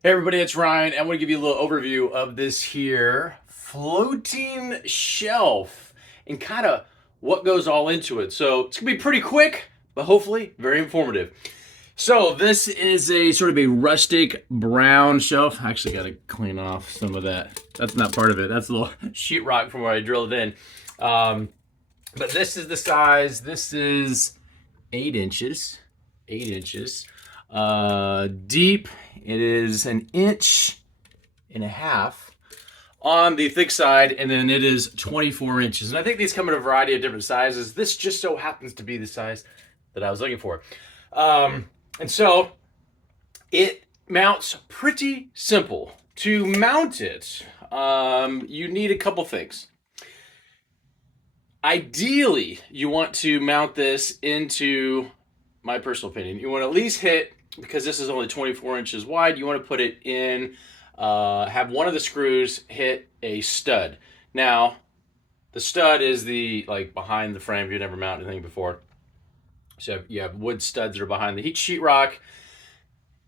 Hey everybody, it's Ryan. I'm going to give you a little overview of this here floating shelf and kind of what goes all into it. So it's going to be pretty quick, but hopefully very informative. So this is a sort of a rustic brown shelf. I actually got to clean off some of that. That's not part of it. That's a little sheetrock from where I drilled it in. But this is the size. This is 8 inches. 8 inches. Deep. It is 1.5 inches on the thick side, and then it is 24 inches. And I think these come in a variety of different sizes. This just so happens to be the size that I was looking for. And so it mounts pretty simple. To mount it, you need a couple things. Ideally, you want to mount this into, my personal opinion, you want to at least hit, because this is only 24 inches wide, you want to put it in, have one of the screws hit a stud. Now, the stud is the, like, behind the frame if you've never mounted anything before. So you have wood studs that are behind the sheetrock,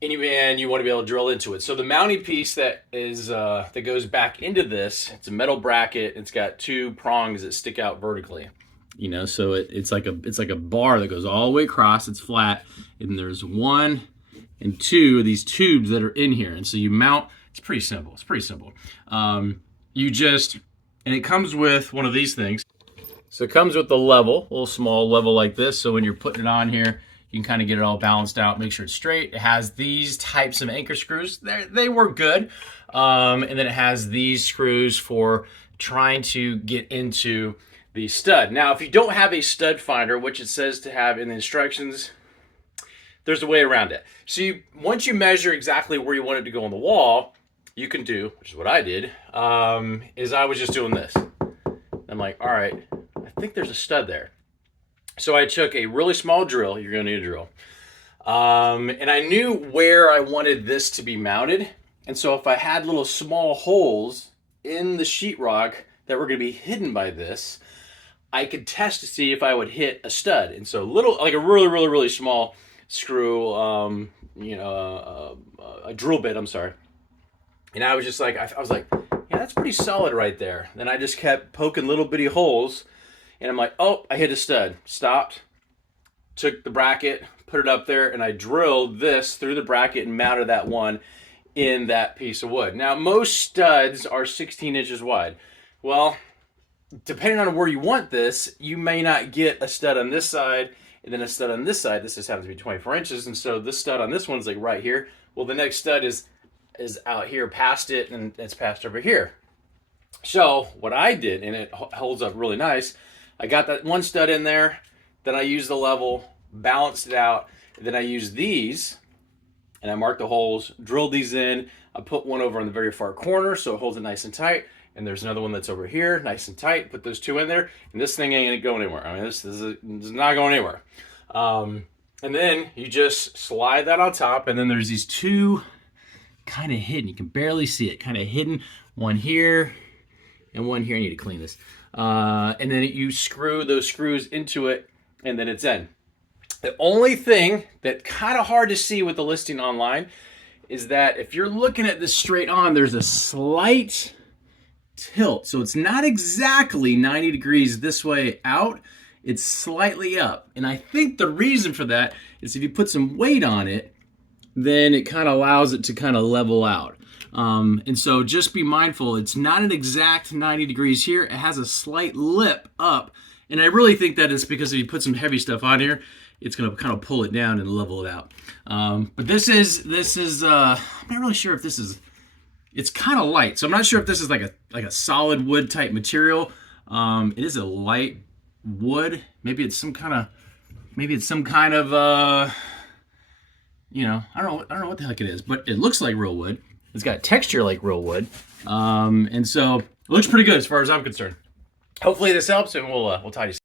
and you want to be able to drill into it. So the mounting piece that is that goes back into this, it's a metal bracket. It's got 2 prongs that stick out vertically. You know, so it's like a bar that goes all the way across. It's flat, and there's 1 and 2 of these tubes that are in here. And so you mount. It's pretty simple. It's pretty simple. And it comes with one of these things. So it comes with the level, a little small level like this. So when you're putting it on here, you can kind of get it all balanced out, make sure it's straight. It has these types of anchor screws. They work good. And then it has these screws for trying to get into the stud. Now, if you don't have a stud finder, which it says to have in the instructions, there's a way around it. So once you measure exactly where you want it to go on the wall, you can do, which is what I did, is I was just doing this. I'm like, all right, I think there's a stud there. So I took a really small drill. You're going to need a drill. And I knew where I wanted this to be mounted. And so if I had little small holes in the sheetrock that were going to be hidden by this, I could test to see if I would hit a stud. And so like a really, really, really small screw, a drill bit, I'm sorry. And I was just like, I was like, yeah, that's pretty solid right there. Then I just kept poking little bitty holes. And I'm like, oh, I hit a stud. Stopped, took the bracket, put it up there, and I drilled this through the bracket and mounted that one in that piece of wood. Now, most studs are 16 inches wide. Well, depending on where you want this, you may not get a stud on this side and then a stud on this side. This just happens to be 24 inches, and so this stud on this one's like right here. Well, the next stud is out here past it, and it's passed over here. So what I did, and it holds up really nice, I got that one stud in there, then I used the level, balanced it out, and then I used these, and I marked the holes, drilled these in. I put one over on the very far corner so it holds it nice and tight, and there's another one that's over here, nice and tight. Put those 2 in there, and this thing ain't going anywhere. I mean, this is not going anywhere. And then you just slide that on top, and then there's these 2 kind of hidden. You can barely see it, kind of hidden. One here and one here. I need to clean this. And then you screw those screws into it, and then it's in. The only thing that's kind of hard to see with the listing online is that if you're looking at this straight on, there's a slight tilt. So it's not exactly 90 degrees this way out. It's slightly up. And I think the reason for that is if you put some weight on it, then it kind of allows it to kind of level out. And so just be mindful, it's not an exact 90 degrees here. It has a slight lip up. And I really think that is because if you put some heavy stuff on here, it's going to kind of pull it down and level it out. But this is I'm not really sure if this is, it's kind of light. So I'm not sure if this is like a solid wood type material. It is a light wood. Maybe it's some kind of, I don't know what the heck it is, but it looks like real wood. It's got texture like real wood. And so it looks pretty good as far as I'm concerned. Hopefully this helps, and we'll talk to you soon.